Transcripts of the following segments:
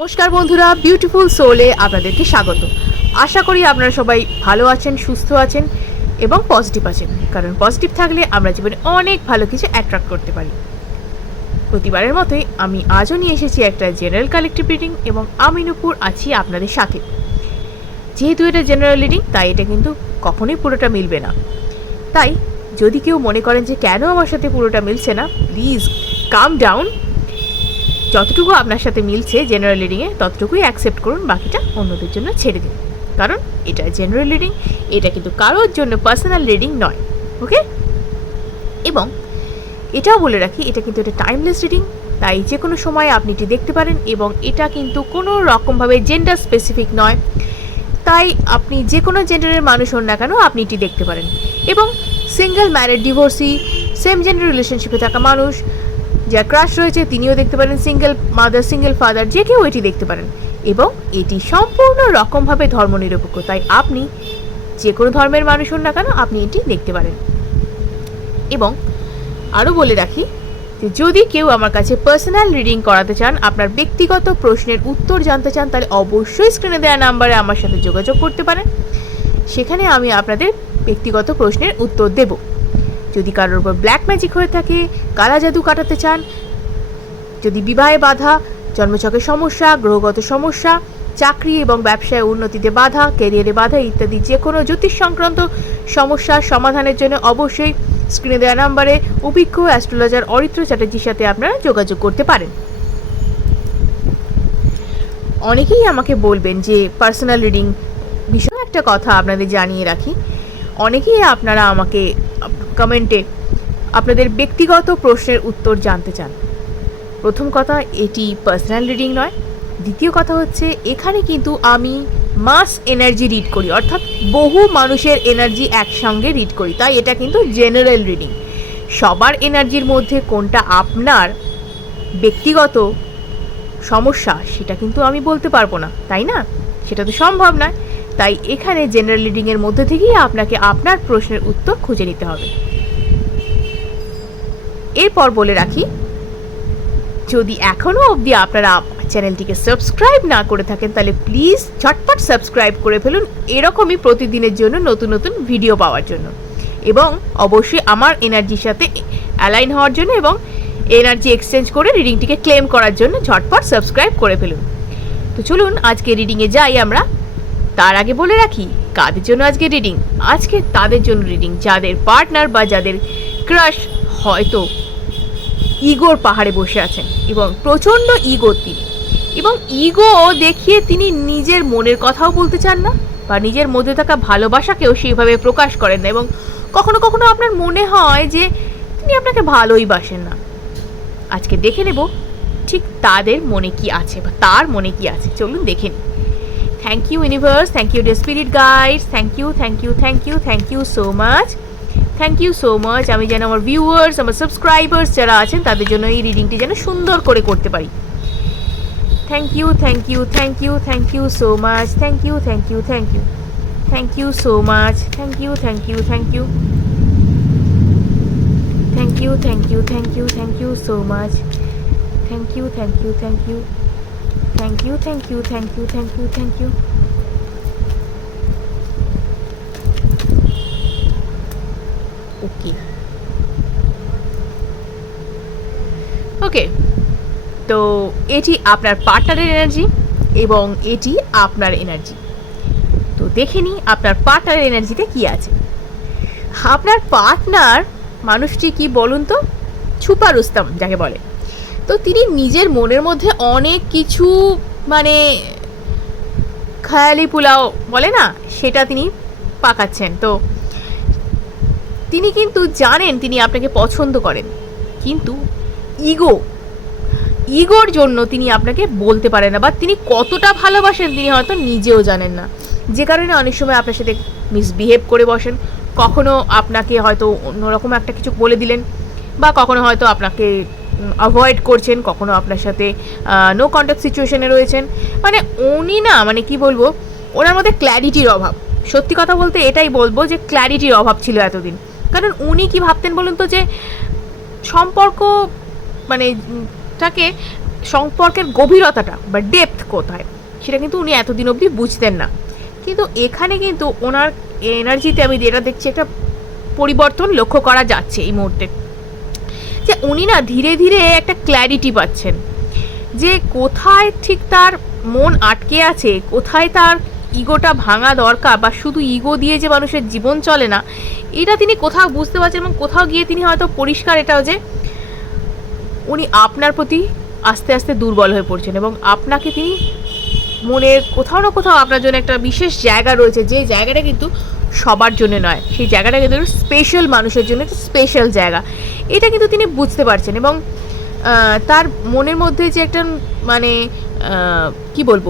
নমস্কার বন্ধুরা বিউটিফুল সোলে আপনাদেরকে স্বাগত। আশা করি আপনারা সবাই ভালো আছেন, সুস্থ আছেন এবং পজিটিভ আছেন। কারণ পজিটিভ থাকলে আমরা জীবনে অনেক ভালো কিছু অ্যাট্রাক্ট করতে পারি। প্রতিবারের মতোই আমি আজও নিয়ে এসেছি একটা জেনারেল কালেক্টিভ রিডিং এবং আমি নুপুর আছি আপনাদের সাথে। যেহেতু এটা জেনারেল রিডিং তাই এটা কিন্তু কখনোই পুরোটা মিলবে না। তাই যদি কেউ মনে করেন যে কেন আমার সাথে পুরোটা মিলছে না প্লিজ কাম ডাউন যতটুকু আপনার সাথে মিলছে জেনারেল রিডিংয়ে ততটুকুই অ্যাকসেপ্ট করুন, বাকিটা অন্যদের জন্য ছেড়ে দিন। কারণ এটা জেনারেল রিডিং এটা কিন্তু কারোর জন্য পার্সোনাল রিডিং নয় ওকে এবং এটাও বলে রাখি, এটা কিন্তু একটা টাইমলেস রিডিং তাই যে কোনো সময় আপনি এটি দেখতে পারেন এবং এটা কিন্তু কোনো রকমভাবে জেন্ডার স্পেসিফিক নয়। তাই আপনি যে কোনো জেন্ডারের মানুষ হন না কেন, আপনি এটি দেখতে পারেন। এবং single married divorcee same gender রিলেশনশিপে থাকা মানুষ যার ক্রাশ রয়েছে, তিনিও দেখতে পারেন সিঙ্গেল মাদার সিঙ্গেল ফাদার যে কেউ এটি দেখতে পারেন। এবং এটি সম্পূর্ণ রকমভাবে ধর্মনিরপেক্ষ, তাই আপনি যে কোনো ধর্মের মানুষ হন না কেন, আপনি এটি দেখতে পারেন। এবং আরও বলে রাখি যে, যদি কেউ আমার কাছে পার্সোনাল রিডিং করাতে চান, আপনার ব্যক্তিগত প্রশ্নের উত্তর জানতে চান, তাহলে অবশ্যই স্ক্রিনে দেওয়া নাম্বারে আমার সাথে যোগাযোগ করতে পারেন। সেখানে আমি আপনাদের ব্যক্তিগত প্রশ্নের উত্তর দেব। যদি কারোর উপর ব্ল্যাক ম্যাজিক হয়ে থাকে, কালা জাদু কাটাতে চান, যদি বিবাহে বাধা জন্মছকের সমস্যা, গ্রহগত সমস্যা, চাকরি এবং ব্যবসায় উন্নতিতে বাধা ক্যারিয়ারে বাধা ইত্যাদি যে কোনো জ্যোতিষ সংক্রান্ত সমস্যার সমাধানের জন্য অবশ্যই স্ক্রিনে দেওয়া নাম্বারে অভিজ্ঞ অ্যাস্ট্রোলজার অরিত্র চ্যাটার্জির সাথে আপনারা যোগাযোগ করতে পারেন। অনেকেই আমাকে বলবেন যে পার্সোনাল রিডিং ভীষণ একটা কথা আপনাদের জানিয়ে রাখি। অনেকেই আপনারা আমাকে কমেন্টে আপনাদের ব্যক্তিগত প্রশ্নের উত্তর জানতে চান। প্রথম কথা, এটি পার্সোনাল রিডিং নয়। দ্বিতীয় কথা হচ্ছে, এখানে কিন্তু আমি মাস এনার্জি রিড করি, অর্থাৎ বহু মানুষের এনার্জি একসঙ্গে রিড করি, তাই এটা কিন্তু জেনারেল রিডিং সবার এনার্জির মধ্যে কোনটা আপনার ব্যক্তিগত সমস্যা, সেটা কিন্তু আমি বলতে পারব না, তাই না? সেটা তো সম্ভব নয়। তাই এখানে জেনারেল রিডিংয়ের মধ্যে থেকেই আপনাকে আপনার প্রশ্নের উত্তর খুঁজে নিতে হবে। এরপর বলে রাখি, যদি এখনও অবধি আপনারা চ্যানেলটিকে সাবস্ক্রাইব না করে থাকেন, তাহলে প্লিজ ঝটপট সাবস্ক্রাইব করে ফেলুন। এরকমই প্রতিদিনের জন্য নতুন নতুন ভিডিও পাওয়ার জন্য। এবং অবশ্যই আমার এনার্জির সাথে অ্যালাইন হওয়ার জন্য এবং এনার্জি এক্সচেঞ্জ করে রিডিংটিকে ক্লেম করার জন্য ঝটপট সাবস্ক্রাইব করে ফেলুন। তো চলুন, আজকে রিডিংয়ে যাই আমরা। তার আগে বলে রাখি, কাদের জন্য আজকে রিডিং? আজকে তাদের জন্য রিডিং, যাদের পার্টনার বা যাদের ক্রাশ হয়তো ইগোর পাহাড়ে বসে আছেন এবং প্রচণ্ড ইগো তিনি। এবং ইগো দেখিয়ে তিনি নিজের মনের কথাও বলতে চান না বা নিজের মধ্যে থাকা ভালোবাসাকেও সেইভাবে প্রকাশ করেন না এবং কখনো কখনো আপনার মনে হয় যে তিনি আপনাকে ভালোই বাসেন না। আজকে দেখে নেব ঠিক তাদের মনে কি আছে বা তার মনে কি আছে। চলুন দেখে নিই। Thank you universe thank you dear spirit guide thank you thank you thank you thank you so much thank you so much আমি যেন আমার ভিউয়ার্স আমার সাবস্ক্রাইবার্স যারা আছেন তাদের জন্য এই রিডিংটি যেন সুন্দর করে করতে পারি thank you thank you thank you thank you so much thank you thank you thank you thank you so much thank you thank you thank you thank you thank you thank you thank you so much thank you thank you thank you thank you thank you thank you thank you thank you okay ওকে তো এটি আপনার পার্টনারের energy এবং এটি আপনার energy তো দেখে নিই আপনার পার্টনারের এনার্জিতে কি আছে। আপনার পার্টনার মানুষটি কি বলুন তো? ছুপা রুস্তম যাকে বলে। তো তিনি নিজের মনের মধ্যে অনেক কিছু মানে খায়ালি পোলাও বলে না? সেটা তিনি পাকাচ্ছেন। তো তিনি কিন্তু জানেন তিনি আপনাকে পছন্দ করেন। কিন্তু ইগো, ইগোর জন্য তিনি আপনাকে বলতে পারেন না বা তিনি কতটা ভালোবাসেন তিনি হয়তো নিজেও জানেন না। যে কারণে অনেক সময় আপনার সাথে মিসবিহেভ করে বসেন। কখনো আপনাকে হয়তো অন্যরকম একটা কিছু বলে দিলেন বা কখনো হয়তো আপনাকে অ্যাভয়েড করছেন, কখনো আপনার সাথে নো কন্ট্যাক্ট সিচুয়েশনে রয়েছেন। মানে উনি না মানে কি বলব, ওনার মধ্যে ক্ল্যারিটির অভাব। সত্যি কথা বলতে এটাই বলব যে ক্ল্যারিটির অভাব ছিল এতদিন। কারণ উনি কি ভাবতেন বলুন তো যে সম্পর্ক মানে টাকে সম্পর্কের গভীরতাটা বা ডেপথ কোথায়, সেটা কিন্তু উনি এতদিন অবধি বুঝতেন না। কিন্তু এখানে কিন্তু ওনার এনার্জিতে আমি যেটা দেখছি একটা পরিবর্তন লক্ষ্য করা যাচ্ছে এই মুহূর্তে। যে উনি না ধীরে ধীরে একটা ক্ল্যারিটি পাচ্ছেন যে কোথায় ঠিক তার মন আটকে আছে, কোথায় তার ইগোটা ভাঙা দরকার বা শুধু ইগো দিয়ে যে মানুষের জীবন চলে না, এটা তিনি কোথাও বুঝতে পারছেন এবং কোথাও গিয়ে তিনি হয়তো পরিষ্কার এটাও যে উনি আপনার প্রতি আস্তে আস্তে দুর্বল হয়ে পড়ছেন এবং আপনাকে তিনি মনের কোথাও না কোথাও আপনার জন্য একটা বিশেষ জায়গা রয়েছে, যে জায়গাটা কিন্তু সবার জন্য নয়। সেই জায়গাটা কিন্তু স্পেশাল মানুষের জন্য একটা স্পেশাল জায়গা। এটা কিন্তু তিনি বুঝতে পারছেন এবং তার মনের মধ্যে যে একটা মানে কি বলব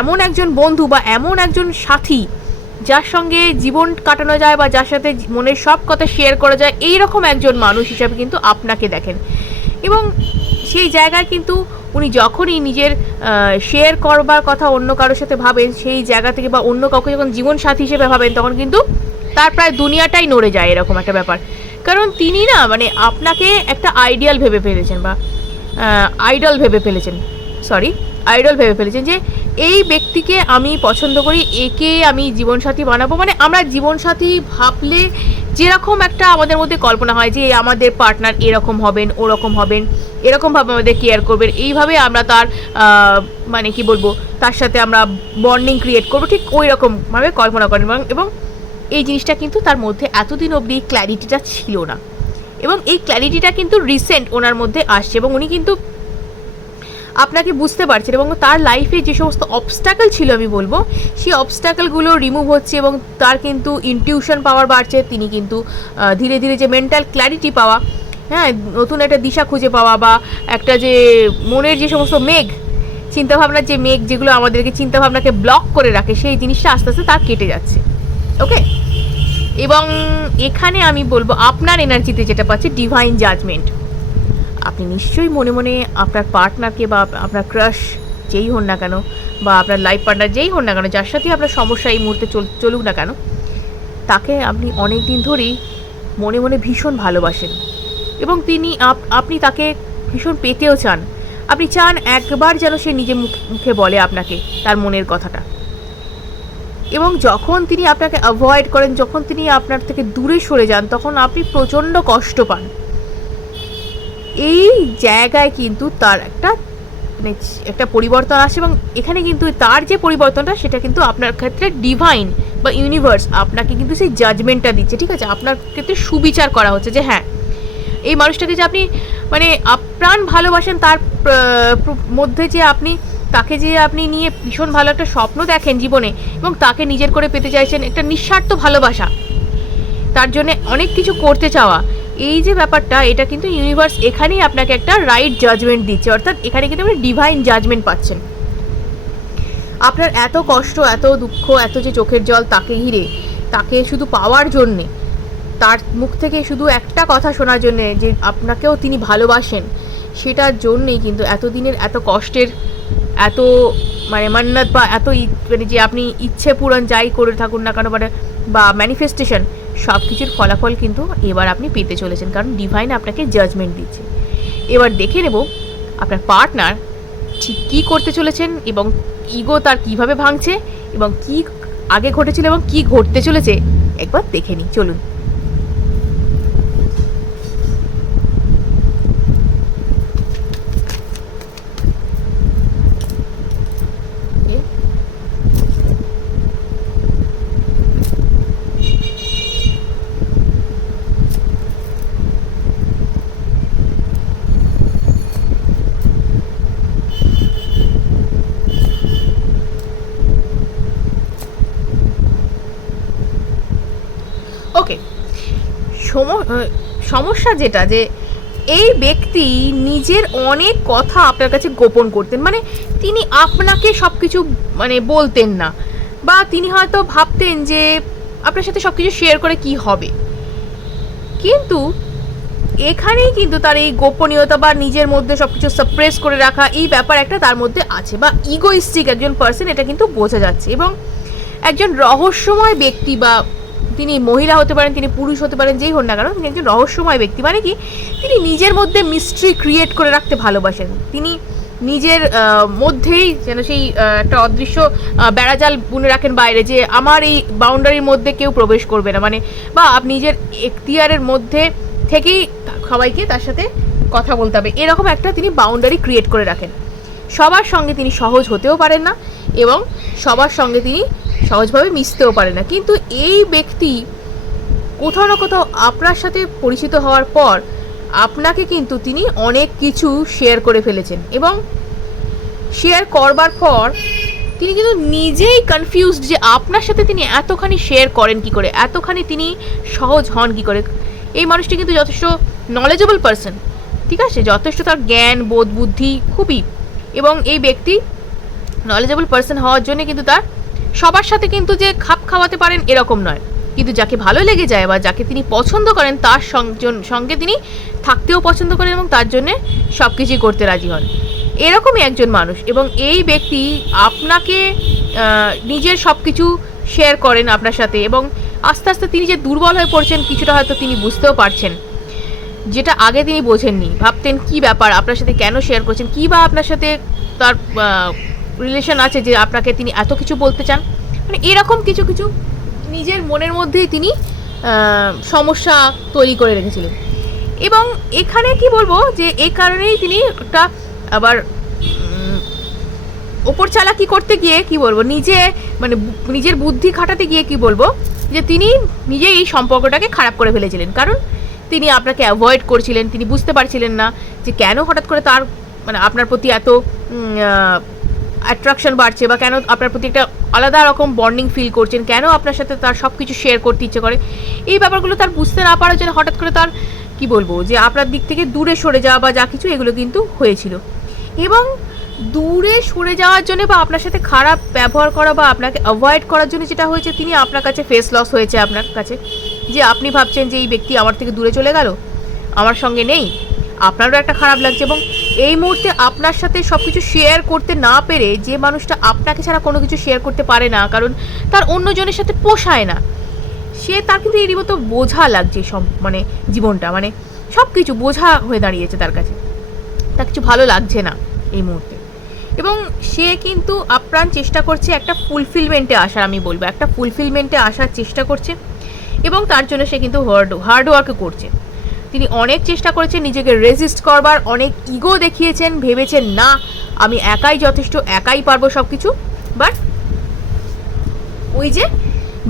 এমন একজন বন্ধু বা এমন একজন সাথী যার সঙ্গে জীবন কাটানো যায় বা যার সাথে মনের সব কথা শেয়ার করা যায় এই রকম একজন মানুষ হিসাবে কিন্তু আপনাকে দেখেন। এবং সেই জায়গায় কিন্তু উনি যখনই নিজের শেয়ার করবার কথা অন্য কারোর সাথে ভাবেন, সেই জায়গা থেকে বা অন্য কাউকে যখন জীবন সাথী হিসেবে ভাবেন, তখন কিন্তু তার প্রায় দুনিয়াটাই নড়ে যায় এরকম একটা ব্যাপার। কারণ তিনি না মানে আপনাকে একটা আইডিয়াল ভেবে ফেলেছেন বা আইডল ভেবে ফেলেছেন সরি আইডল ভেবে ফেলেছেন যে এই ব্যক্তিকে আমি পছন্দ করি, একে আমি জীবনসাথী বানাবো। মানে আমরা জীবনসাথী ভাবলে যেরকম একটা আমাদের মধ্যে কল্পনা হয় যে, আমাদের পার্টনার এরকম হবেন, ওরকম হবেন, এরকমভাবে আমাদের কেয়ার করবেন। এইভাবে আমরা তার মানে কি বলব, তার সাথে আমরা বন্ডিং ক্রিয়েট করব, ঠিক ওই রকমভাবে কল্পনা করেন। এবং- এই জিনিসটা কিন্তু তার মধ্যে এতদিন অবধি ক্ল্যারিটিটা ছিল না। এবং এই ক্ল্যারিটিটা কিন্তু রিসেন্ট ওনার মধ্যে আসছে। এবং উনি কিন্তু আপনাকে বুঝতে পারছেন এবং তার লাইফে যে সমস্ত অবস্ট্যাকল ছিল আমি বলব, সেই অবস্ট্যাকলগুলো রিমুভ হচ্ছে এবং তার কিন্তু ইনটিউশন পাওয়ার বাড়ছে, তিনি কিন্তু ধীরে ধীরে যে মেন্টাল ক্ল্যারিটি পাওয়া হ্যাঁ নতুন একটা দিশা খুঁজে পাওয়া বা একটা যে মনের যে সমস্ত মেঘ, চিন্তাভাবনার যে মেঘ যেগুলো আমাদেরকে চিন্তাভাবনাকে ব্লক করে রাখে, সেই জিনিসটা আস্তে আস্তে তার কেটে যাচ্ছে ওকে এবং এখানে আমি বলব, আপনার এনার্জিতে যেটা পাচ্ছে ডিভাইন জাজমেন্ট আপনি নিশ্চয়ই মনে মনে আপনার পার্টনারকে বা আপনার ক্রাশ যেই হন না কেন বা আপনার লাইফ পার্টনার যেই হন না কেন, যার সাথে আপনার সমস্যা এই মুহূর্তে চল, চলুক না কেন, তাকে আপনি অনেক দিন ধরেই মনে মনে ভীষণ ভালোবাসেন এবং তিনি আপ- আপনি তাকে ভীষণ পেতেও চান। আপনি চান একবার যেন সে নিজে মুখ- মুখে বলে আপনাকে তার মনের কথাটা। এবং যখন তিনি আপনাকে অ্যাভয়েড করেন, যখন তিনি আপনার থেকে দূরে সরে যান, তখন আপনি প্রচণ্ড কষ্ট পান। এই জায়গায় কিন্তু তার একটা মানে একটা পরিবর্তন আসে এবং এখানে কিন্তু তার যে পরিবর্তনটা, সেটা কিন্তু আপনার ক্ষেত্রে ডিভাইন বা ইউনিভার্স আপনাকে কিন্তু সেই জাজমেন্টটা দিচ্ছে। ঠিক আছে? আপনার ক্ষেত্রে সুবিচার করা হচ্ছে যে হ্যাঁ এই মানুষটাকে যে আপনি মানে আপ্রাণ ভালোবাসেন, তার মধ্যে যে আপনি, তাকে যে আপনি নিয়ে ভীষণ ভালো একটা স্বপ্ন দেখেন জীবনে এবং তাকে নিজের করে পেতে চাইছেন, একটা নিঃস্বার্থ ভালোবাসা, তার জন্য অনেক কিছু করতে চাওয়া এই যে ব্যাপারটা, এটা কিন্তু ইউনিভার্স এখানেই আপনাকে একটা রাইট জাজমেন্ট দিচ্ছে। অর্থাৎ এখানে কিন্তু আপনি ডিভাইন জাজমেন্ট পাচ্ছেন। আপনার এত কষ্ট, এত দুঃখ, এত যে চোখের জল তাকে ঘিরে তাকে শুধু পাওয়ার জন্যে, তার মুখ থেকে শুধু একটা কথা শোনার জন্যে যে আপনাকেও তিনি ভালোবাসেন, সেটার জন্যেই কিন্তু এতদিনের এত কষ্টের, এত মানে মান্নাত বা এত মানে যে আপনি ইচ্ছে পূরণ যাই করে থাকুন না কেন মানে বা ম্যানিফেস্টেশন সব কিছুর ফলাফল কিন্তু এবার আপনি পেতে চলেছেন, কারণ ডিভাইন আপনাকে জাজমেন্ট দিচ্ছে। এবার দেখে নেব আপনার পার্টনার ঠিক কী করতে চলেছেন এবং ইগো তার কীভাবে ভাঙছে এবং কি আগে ঘটেছিল এবং কি ঘটতে চলেছে, একবার দেখে নিই। চলুন এ, ওকে সম- আহ, সমস্যা যেটা যে এই ব্যক্তি নিজের অনেক কথা আপনার কাছে গোপন করতেন। মানে তিনি আপনাকে সব কিছু মানে বলতেন না। বা তিনি হয়তো ভাবতেন যে আপনার সাথে সব কিছু শেয়ার করে কি হবে। কিন্তু এখানেই কিন্তু তার এই গোপনীয়তা বা নিজের মধ্যে সব কিছু সাপ্রেস করে রাখা এই ব্যাপার একটা তার মধ্যে আছে। বা ইগোইস্টিক একজন পার্সন এটা কিন্তু বোঝা যাচ্ছে। এবং একজন রহস্যময় ব্যক্তি বা তিনি মহিলা হতে পারেন, তিনি পুরুষ হতে পারেন, যেই হন না কেন, তিনি একজন রহস্যময় ব্যক্তি। মানে কি? তিনি নিজের মধ্যে মিস্ট্রি ক্রিয়েট করে রাখতে ভালোবাসেন। তিনি নিজের মধ্যেই যেন সেই একটা অদৃশ্য বেড়াজাল বুনে রাখেন বাইরে যে আমার এই বাউন্ডারির মধ্যে কেউ প্রবেশ করবে না। মানে বা আপনি নিজের এখতিয়ারের মধ্যে থেকেই সবাইকে তার সাথে কথা বলতে হবে। এরকম একটা তিনি বাউন্ডারি ক্রিয়েট করে রাখেন। সবার সঙ্গে তিনি সহজ হতেও পারেন না এবং সবার সঙ্গে তিনি সহজভাবে মিশতেও পারে না। কিন্তু এই ব্যক্তি কোথাও না কোথাও আপনার সাথে পরিচিত হওয়ার পর আপনাকে কিন্তু তিনি অনেক কিছু শেয়ার করে ফেলেছেন এবং শেয়ার করবার পর তিনি কিন্তু নিজেই কনফিউজড যে আপনার সাথে তিনি এতখানি শেয়ার করেন কি করে? এতখানি তিনি সহজ হন কি করে? এই মানুষটি কিন্তু যথেষ্ট নলেজেবল পারসন ঠিক আছে? যথেষ্ট তার জ্ঞান, বোধ, বুদ্ধি খুবই এবং এই ব্যক্তি নলেজেবল পারসন হওয়ার জন্য কিন্তু তার সবার সাথে কিন্তু যে খাপ খাওয়াতে পারেন এরকম নয়। কিন্তু যাকে ভালো লেগে যায় বা যাকে তিনি পছন্দ করেন, তার সঙ্গ- তিনি থাকতেও পছন্দ করেন এবং তার জন্যে সব কিছুই করতে রাজি হন। এরকমই একজন মানুষ এবং এই ব্যক্তি আপনাকে নিজের সব কিছু শেয়ার করেন আপনার সাথে এবং আস্তে আস্তে তিনি যে দুর্বল হয়ে পড়ছেন, কিছুটা হয়তো তিনি বুঝতেও পারছেন। যেটা আগে তিনি বোঝেননি। ভাবতেন কি ব্যাপার, আপনার সাথে কেন শেয়ার করছেন? কী বা আপনার সাথে তার রিলেশন আছে যে আপনাকে তিনি এত কিছু বলতে চান। মানে এরকম কিছু কিছু নিজের মনের মধ্যেই তিনি সমস্যা তৈরি করে রেখেছিলেন। এবং এখানে কি বলব যে এই কারণেই তিনি একটা আবার ওপর চালাকি করতে গিয়ে কি বলব, নিজে মানে নিজের বুদ্ধি খাটাতে গিয়ে কি বলব যে তিনি নিজেই এই সম্পর্কটাকে খারাপ করে ফেলেছিলেন। কারণ তিনি আপনাকে অ্যাভয়েড করছিলেন, তিনি বুঝতে পারছিলেন না যে কেন হঠাৎ করে তার মানে আপনার প্রতি এত অ্যাট্রাকশন বাড়ছে বা কেন আপনার প্রতি একটা আলাদা রকম বন্ডিং ফিল করছেন, কেন আপনার সাথে তার সব কিছু শেয়ার করতে ইচ্ছে করে, এই ব্যাপারগুলো তার বুঝতে না পারার জন্য হঠাৎ করে তার, কি বলব, যে আপনার দিক থেকে দূরে সরে যাওয়া বা যা কিছু, এগুলো কিন্তু হয়েছিল। এবং দূরে সরে যাওয়ার জন্য বা আপনার সাথে খারাপ ব্যবহার করা বা আপনাকে অ্যাভয়েড করার জন্য যেটা হয়েছে, তিনি আপনার কাছে ফেস লস হয়েছে আপনার কাছে। যে আপনি ভাবছেন যে এই ব্যক্তি আমার থেকে দূরে চলে গেল, আমার সঙ্গে নেই, আপনারও একটা খারাপ লাগছে এবং এই মুহূর্তে আপনার সাথে সব কিছু শেয়ার করতে না পেরে যে মানুষটা আপনাকে ছাড়া কোনো কিছু শেয়ার করতে পারে না, কারণ তার অন্যজনের সাথে পোষায় না, সে তার কিন্তু এরই মতো বোঝা লাগছে সব মানে জীবনটা মানে সব কিছু বোঝা হয়ে দাঁড়িয়েছে তার কাছে। তার কিছু ভালো লাগছে না এই মুহূর্তে। এবং সে কিন্তু আপ্রাণ চেষ্টা করছে একটা ফুলফিলমেন্টে আসার, আমি বলব, একটা ফুলফিলমেন্টে আসার চেষ্টা করছে এবং তার জন্য সে কিন্তু হার্ড হার্ড ওয়ার্কও করছে। তিনি অনেক চেষ্টা করেছেন নিজেকে রেজিস্ট করবার, অনেক ইগো দেখিয়েছেন, ভেবেছেন, না, আমি একাই যথেষ্ট, একাই পারব সব কিছু বাট ওই যে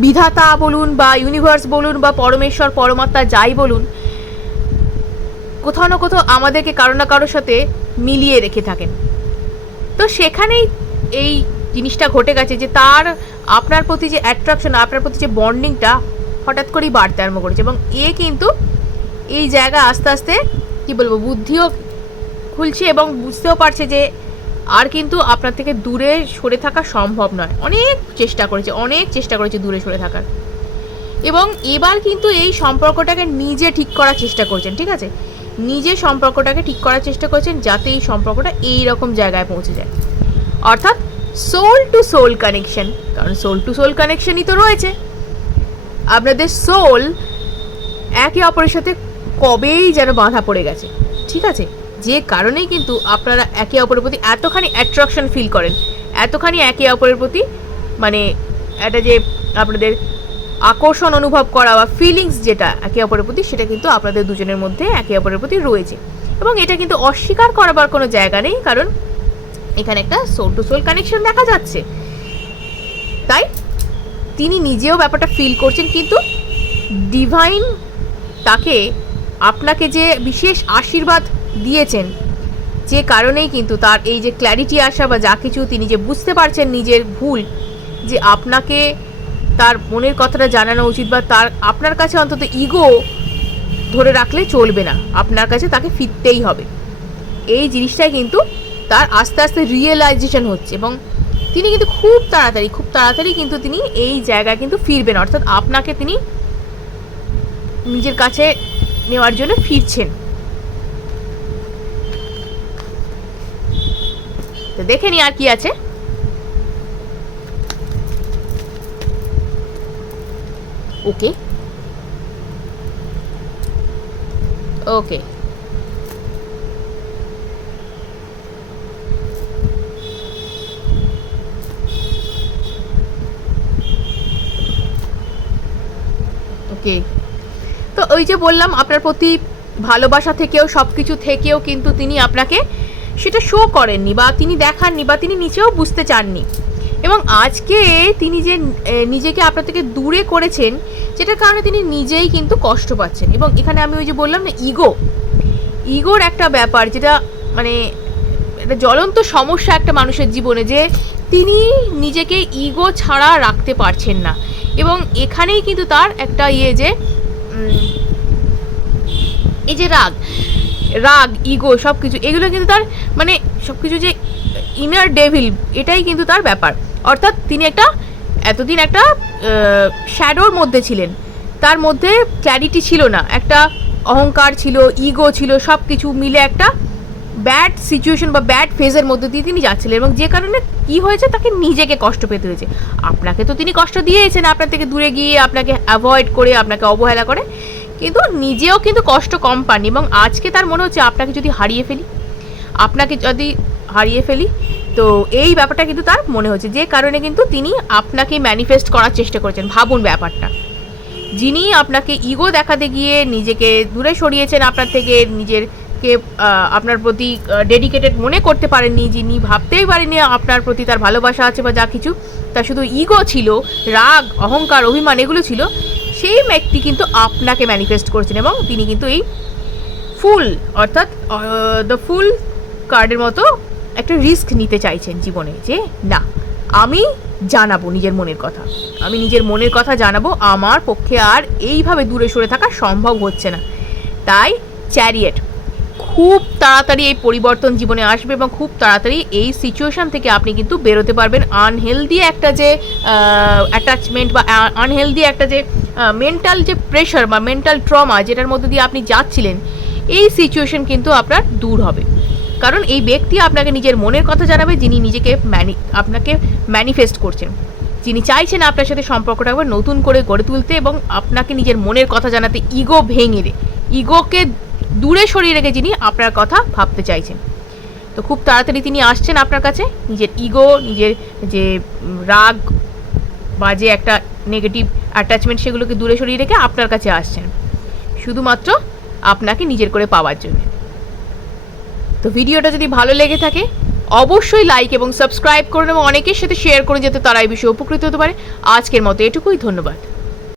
বিধাতা বলুন বা ইউনিভার্স বলুন বা পরমেশ্বর, পরমাত্মা যাই বলুন, কোথাও না কোথাও আমাদেরকে কারও না কারোর সাথে মিলিয়ে রেখে থাকেন। তো সেখানেই এই জিনিসটা ঘটে গেছে যে তার, আপনার প্রতি যে অ্যাট্রাকশন আপনার প্রতি যে বন্ডিংটা হঠাৎ করেই বাড়তে আরম্ভ করেছে এবং এ কিন্তু এই জায়গা আস্তে আস্তে, কি বলব, বুদ্ধিও খুলছে এবং বুঝতেও পারছে যে আর কিন্তু আপনার থেকে দূরে সরে থাকা সম্ভব নয়। অনেক চেষ্টা করেছে, অনেক চেষ্টা করেছে দূরে সরে থাকার। এবং এবার কিন্তু এই সম্পর্কটাকে নিজে ঠিক করার চেষ্টা করছেন, ঠিক আছে? নিজে সম্পর্কটাকে ঠিক করার চেষ্টা করছেন যাতে এই সম্পর্কটা এই রকম জায়গায় পৌঁছে যায়। অর্থাৎ সোল টু সোল কানেকশন কারণ সোল টু সোল কানেকশনই তো রয়েছে। আপনাদের সোল একে অপরের সাথে কবেই যেন বাঁধা পড়ে গেছে। ঠিক আছে? যে কারণেই কিন্তু আপনারা একে অপরের প্রতি এতখানি অ্যাট্রাকশন ফিল করেন। এতখানি একে অপরের প্রতি মানে একটা যে আপনাদের আকর্ষণ অনুভব করা বা ফিলিংস যেটা একে অপরের প্রতি, সেটা কিন্তু আপনাদের দুজনের মধ্যে একে অপরের প্রতি রয়েছে। এবং এটা কিন্তু অস্বীকার করাবার কোনো জায়গা নেই, কারণ এখানে একটা সোল টু সোল কানেকশন দেখা যাচ্ছে। তাই তিনি নিজেও ব্যাপারটা ফিল করছেন, কিন্তু ডিভাইন তাকে আপনাকে যে বিশেষ আশীর্বাদ দিয়েছেন, যে কারণেই কিন্তু তার এই যে ক্ল্যারিটি আসা বা যা কিছু তিনি যে বুঝতে পারছেন নিজের ভুল, যে আপনাকে তার মনের কথাটা জানানো উচিত বা তার, আপনার কাছে অন্তত ইগো ধরে রাখলে চলবে না। আপনার কাছে তাকে ফিরতেই হবে। এই জিনিসটাই কিন্তু তার আস্তে আস্তে রিয়েলাইজেশন হচ্ছে এবং তিনি কিন্তু খুব তাড়াতাড়ি খুব তাড়াতাড়ি কিন্তু তিনি এই জায়গায় কিন্তু ফিরবেন। অর্থাৎ আপনাকে তিনি নিজের কাছে নেওয়ার জন্য ফিরছেন। তো দেখে নি আর কি আছে। ওকে। ওকে। ওকে। তো ওই যে বললাম, আপনার প্রতি ভালোবাসা থেকেও সব কিছু থেকেও কিন্তু তিনি আপনাকে সেটা শো করেননি বা তিনি দেখাননি বা তিনি নিচেও বুঝতে চাননি। এবং আজকে তিনি যে নিজেকে আপনার থেকে দূরে করেছেন, যেটার কারণে তিনি নিজেই কিন্তু কষ্ট পাচ্ছেন। এবং এখানে আমি ওই যে বললাম না ইগো ইগোর একটা ব্যাপার যেটা মানে একটা জ্বলন্ত সমস্যা একটা মানুষের জীবনে যে তিনি নিজেকে ইগো ছাড়া রাখতে পারছেন না। এবং এখানেই কিন্তু তার একটা ইয়ে যে এই যে রাগ রাগ ইগো সব কিছু এগুলো কিন্তু তার মানে সব কিছু যে ইনার ডেভিল এটাই কিন্তু তার ব্যাপার। অর্থাৎ তিনি একটা, এতদিন একটা শ্যাডোর মধ্যে ছিলেন। তার মধ্যে ক্ল্যারিটি ছিল না। একটা অহংকার ছিল ইগো ছিল সব কিছু মিলে একটা ব্যাড সিচুয়েশন বা ব্যাড ফেজের মধ্যে দিয়ে তিনি যাচ্ছিলেন এবং যে কারণে কি হয়েছে তাকে নিজেকে কষ্ট পেতে হয়েছে। আপনাকে তো তিনি কষ্ট দিয়েছেন, আপনার থেকে দূরে গিয়ে আপনাকে অ্যাভয়েড করে, আপনাকে অবহেলা করে, কিন্তু নিজেও কিন্তু কষ্ট কম পাননি এবং আজকে তার মনে হচ্ছে আপনাকে যদি হারিয়ে ফেলি, আপনাকে যদি হারিয়ে ফেলি, তো এই ব্যাপারটা কিন্তু তার মনে হচ্ছে। যে কারণে কিন্তু তিনি আপনাকে ম্যানিফেস্ট করার চেষ্টা করেছেন। ভাবুন ব্যাপারটা। যিনি আপনাকে ইগো দেখাতে গিয়ে নিজেকে দূরে সরিয়েছেন আপনার থেকে নিজেরকে আহ, আপনার প্রতি ডেডিকেটেড মনে করতে পারেননি যিনি ভাবতেই পারেননি আপনার প্রতি তার ভালোবাসা আছে বা যা কিছু তার শুধু ইগো ছিল রাগ অহংকার অভিমান এগুলো ছিল সেই ব্যক্তি কিন্তু আপনাকে ম্যানিফেস্ট করেছেন এবং তিনি কিন্তু এই ফুল অর্থাৎ দ্য ফুল কার্ডের মতো একটা রিস্ক নিতে চাইছেন জীবনে যে না আমি জানাব নিজের মনের কথা। আমি নিজের মনের কথা জানাব আমার পক্ষে আর এইভাবে দূরে সরে থাকা সম্ভব হচ্ছে না। তাই চ্যারিয়েট খুব তাড়াতাড়ি এই পরিবর্তন জীবনে আসবে এবং খুব তাড়াতাড়ি এই সিচুয়েশন থেকে আপনি কিন্তু বেরোতে পারবেন। আনহেলদি একটা যে অ্যাটাচমেন্ট বা আনহেলদি একটা যে মেন্টাল যে প্রেশার বা মেন্টাল ট্রমা যেটার মধ্যে দিয়ে আপনি যাচ্ছিলেন, এই সিচুয়েশন কিন্তু আপনার দূর হবে। কারণ এই ব্যক্তি আপনাকে নিজের মনের কথা জানাবে, যিনি নিজেকে ম্যানি আপনাকে ম্যানিফেস্ট করছেন। যিনি চাইছেন আপনার সাথে সম্পর্কটা একবার নতুন করে গড়ে তুলতে এবং আপনাকে নিজের মনের কথা জানাতে ইগো ভেঙে ইগোকে দূরে সরিয়ে রেখে যিনি আপনার কথা ভাবতে চাইছেন। তো খুব তাড়াতাড়ি তিনি আসছেন আপনার কাছে। নিজের ইগো নিজের যে রাগ বা যে একটা নেগেটিভ অ্যাটাচমেন্ট সেগুলোকে দূরে সরিয়ে রেখে আপনার কাছে আসছেন। শুধুমাত্র আপনাকে নিজের করে পাওয়ার জন্য। তো ভিডিওটা যদি ভালো লেগে থাকে, অবশ্যই লাইক এবং সাবস্ক্রাইব করুন এবং অনেকের সাথে শেয়ার করে যাতে তারা এই বিষয়ে উপকৃত হতে পারে। আজকের মতো এটুকুই, ধন্যবাদ।